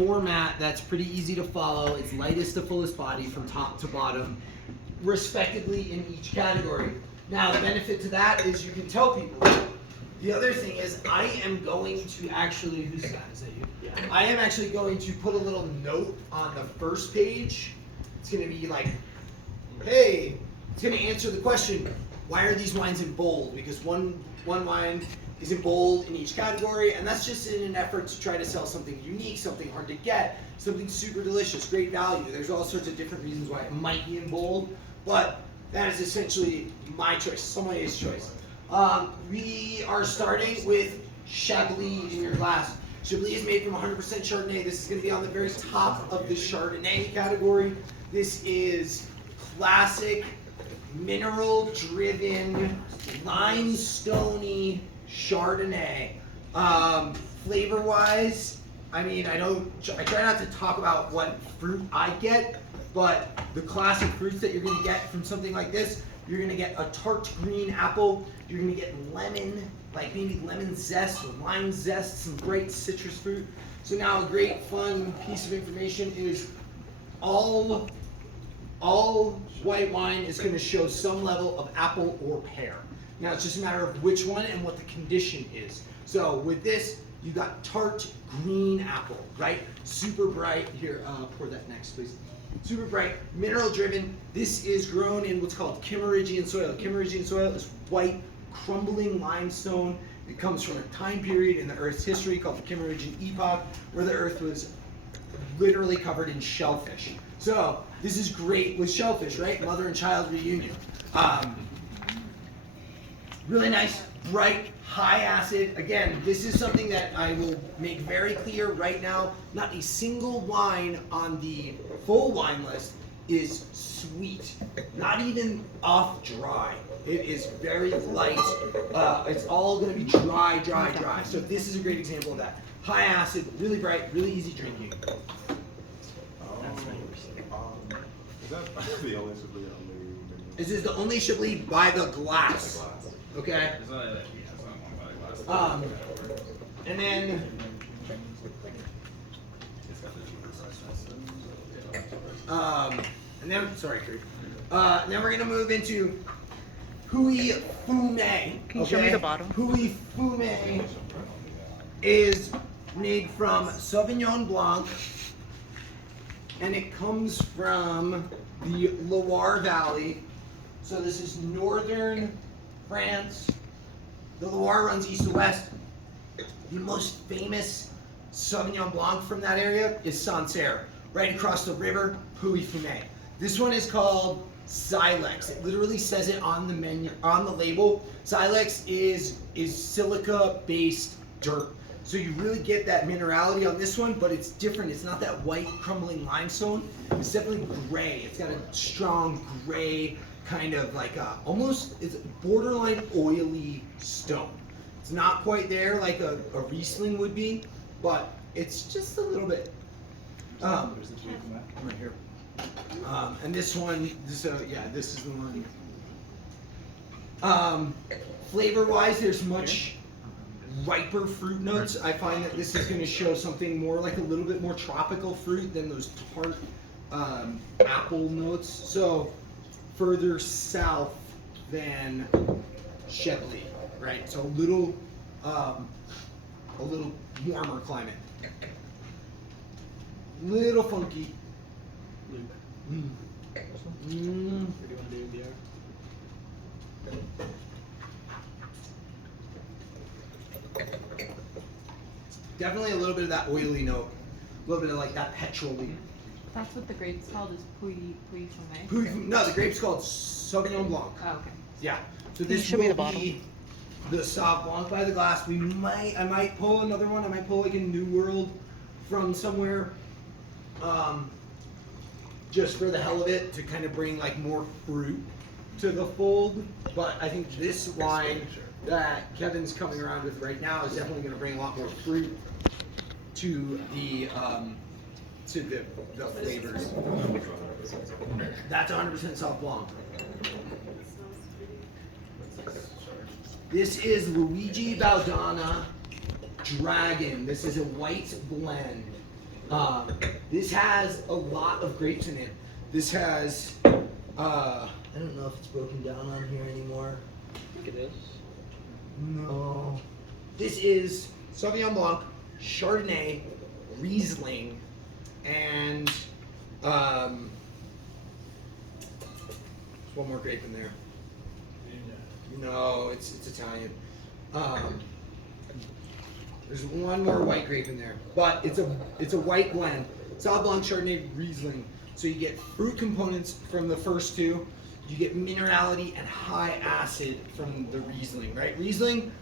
format that's pretty easy to follow. It's lightest to fullest body from top to bottom, respectively in each category. Now, the benefit to that is you can tell people. The other thing is I am going to actually, who's that? Is that you? Yeah. I am actually going to put a little note on the first page. It's going to be like, hey, it's going to answer the question, why are these wines in bold? Because one wine is in bold in each category, and that's just in an effort to try to sell something unique, something hard to get, something super delicious, great value. There's all sorts of different reasons why it might be in bold, but that is essentially my choice, somebody's choice. We are starting with Chablis in your glass. Chablis is made from 100% Chardonnay. This is going to be on the very top of the Chardonnay category. This is classic, mineral-driven, limestone-y Chardonnay. Flavor-wise, I mean, I try not to talk about what fruit I get, but the classic fruits that you're going to get from something like this, you're going to get a tart green apple, you're going to get lemon, like maybe lemon zest or lime zest, some great citrus fruit. So now a great fun piece of information is all white wine is going to show some level of apple or pear. Now it's just a matter of which one and what the condition is. So with this, you got tart green apple, right? Super bright. Here, pour that next, please. Super bright, mineral driven. This is grown in what's called Kimmeridgian soil. Kimmeridgian soil is white, crumbling limestone. It comes from a time period in the Earth's history called the Kimmeridgian epoch, where the Earth was literally covered in shellfish. So this is great with shellfish, right? Mother and child reunion. Really nice, bright, high acid. Again, this is something that I will make very clear right now. Not a single wine on the full wine list is sweet. Not even off dry. It is very light. It's all going to be dry. So this is a great example of that. High acid, really bright, really easy drinking. Is that the only Chablis on the This is the only Chablis by the glass. Okay. And then sorry, Creep. Then we're gonna move into Puy Fume. Can you show me the bottle? Puy Fume is made from Sauvignon Blanc, and it comes from the Loire Valley. So this is northern France. The Loire runs east to west. The most famous Sauvignon Blanc from that area is Sancerre, right across the river, Puy Fume. This one is called Silex. It literally says it on the menu, on the label. Silex is silica-based dirt. So you really get that minerality on this one, but it's different. It's not that white crumbling limestone. It's definitely gray. It's got a strong gray kind of like almost, it's borderline oily stone. It's not quite there like a Riesling would be, but it's just a little bit. Right here. And this one, this is the one. Flavor-wise, there's much riper fruit notes. I find that this is going to show something more like a little bit more tropical fruit than those tart apple notes. So further south than Chablis, right? So a little warmer climate. Little funky. Definitely a little bit of that oily note, a little bit of like that petrol-y. That's what the grape's called, is Puy Fume? Puy Fume. No, the grape's called Sauvignon Blanc. Oh, okay. Yeah. So Can you this show me will the bottle? be the Sauv Blanc by the glass. I might pull another one. I might pull like a New World from somewhere, just for the hell of it, to kind of bring like more fruit to the fold. But I think this wine that Kevin's coming around with right now is definitely going to bring a lot more fruit to the flavors. That's 100% Sauv Blanc. This is Luigi Baldana Dragon. This is a white blend. This has a lot of grapes in it. This has, I don't know if it's broken down on here anymore. I think it is. No. This is Sauvignon Blanc, Chardonnay, Riesling, and there's one more grape in there. No, it's Italian. There's one more white grape in there, but it's a white blend. Sauv Blanc, Chardonnay, Riesling. So you get fruit components from the first two. You get minerality and high acid from the Riesling, right? Riesling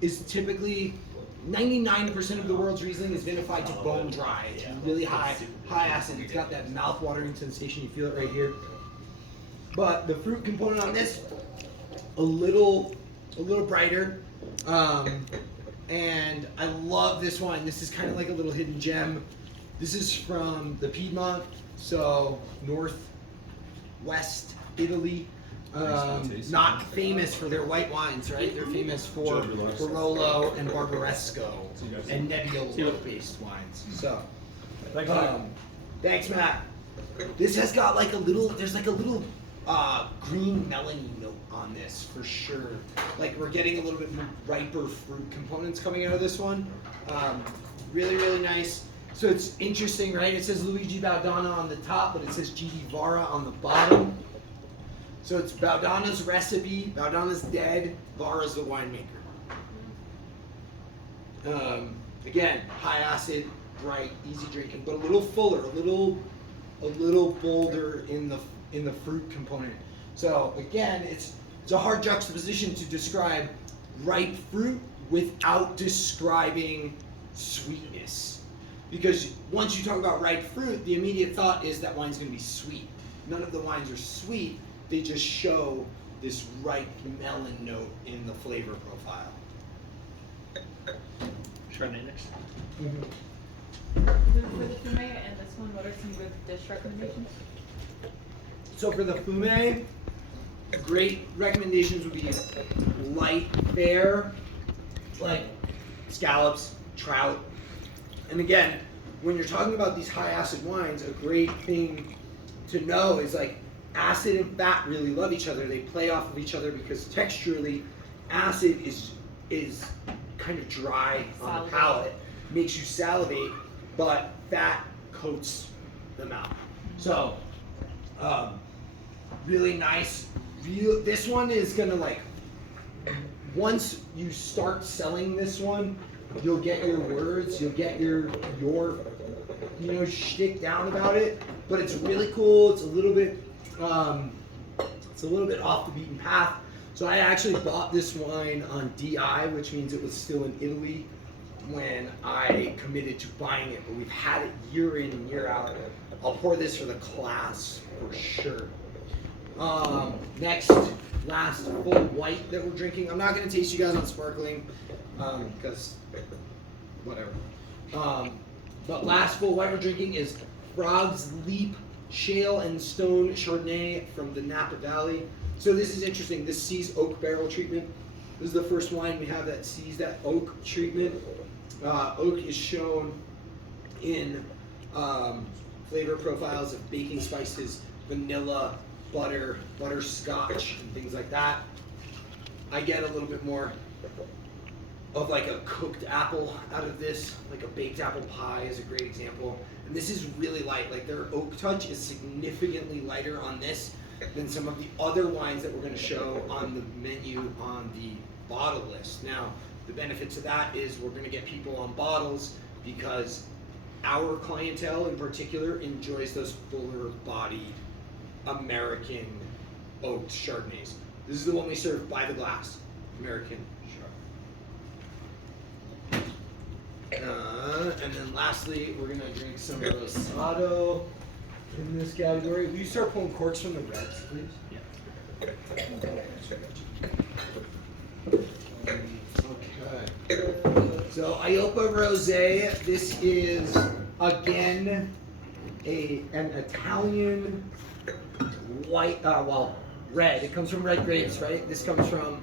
is typically 99% of the world's Riesling is vinified to bone dry. It's really high acid. It's got that mouth-watering sensation. You feel it right here. But the fruit component on this, a little brighter. And I love this wine. This is kind of like a little hidden gem. This is from the Piedmont, so northwest Italy. Not famous for their white wines, right? They're famous for Barolo and Barbaresco and Nebbiolo-based wines. So, thanks, Matt. This has got like a little, there's like a little green melony note on this for sure. Like we're getting a little bit more riper fruit components coming out of this one. Really, really nice. So it's interesting, right? It says Luigi Baudana on the top, but it says GD Vara on the bottom. So it's Baudana's recipe. Baudana's dead. Vara's the winemaker. Again, high acid, bright, easy drinking, but a little fuller, a little bolder in the fruit component. So again, it's a hard juxtaposition to describe ripe fruit without describing sweetness. Because once you talk about ripe fruit, the immediate thought is that wine's going to be sweet. None of the wines are sweet. They just show this ripe melon note in the flavor profile. Chardonnay next. For the Fume and this one, what are some good dish recommendations? So for the Fume, great recommendations would be light fare, like scallops, trout. And again, when you're talking about these high acid wines, a great thing to know is like acid and fat really love each other. They play off of each other because texturally, acid is kind of dry on the palate, makes you salivate, but fat coats the mouth. So, really nice. This one is gonna like, once you start selling this one, you'll get your words, you'll get your shtick down about it. But it's really cool. It's a little bit off the beaten path. So I actually bought this wine on DI, which means it was still in Italy when I committed to buying it. But we've had it year in and year out. I'll pour this for the class for sure. Next, last full white that we're drinking. I'm not going to taste you guys on sparkling because whatever. But last full white we're drinking is Frog's Leap Shale and Stone Chardonnay from the Napa Valley. So this is interesting. This sees oak barrel treatment. This is the first wine we have that sees that oak treatment. Oak is shown in flavor profiles of baking spices, vanilla, butter, butterscotch, and things like that. I get a little bit more of like a cooked apple out of this, like a baked apple pie is a great example. And this is really light, like their oak touch is significantly lighter on this than some of the other wines that we're gonna show on the menu on the bottle list. Now, the benefit to that is we're gonna get people on bottles because our clientele in particular enjoys those fuller bodied American oaked Chardonnays. This is the one we serve by the glass, American Chardonnay. And then lastly, we're gonna drink some Rosado in this category. Will you start pulling corks from the reds, please? Yeah. Okay. So Iopa Rosé. This is again an Italian white, red. It comes from red grapes, right? This comes from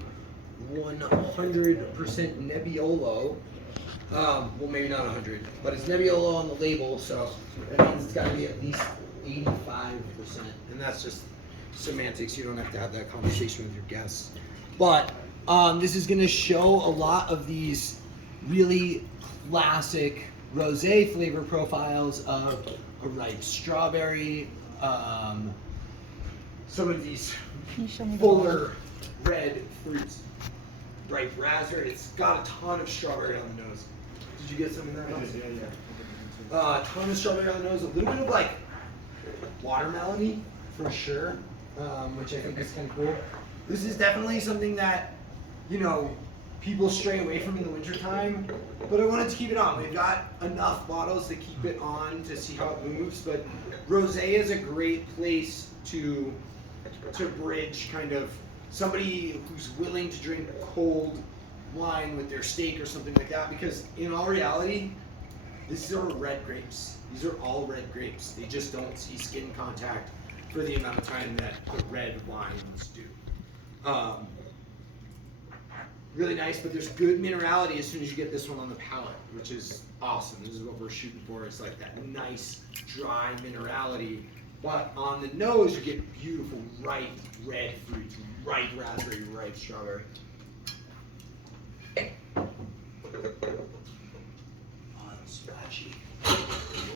100% Nebbiolo. Well, maybe not 100, but it's Nebbiolo on the label, so that means it's got to be at least 85%. And that's just semantics. You don't have to have that conversation with your guests. But this is going to show a lot of these really classic rosé flavor profiles of a ripe strawberry, some of these Can you show me the fuller red fruits, ripe raspberry. It's got a ton of strawberry on the nose. Did you get some in there? Alex? Yeah. A ton of strawberry on the nose, a little bit of like watermelony for sure, which I think is kind of cool. This is definitely something that, you know, people stray away from in the wintertime, but I wanted to keep it on. We've got enough bottles to keep it on to see how it moves, but rosé is a great place to bridge kind of somebody who's willing to drink cold wine with their steak or something like that, because in all reality, these are red grapes. These are all red grapes. They just don't see skin contact for the amount of time that the red wines do. Really nice, but there's good minerality as soon as you get this one on the palate, which is awesome. This is what we're shooting for. It's like that nice, dry minerality. But on the nose, you get beautiful, ripe red fruits, ripe raspberry, ripe strawberry.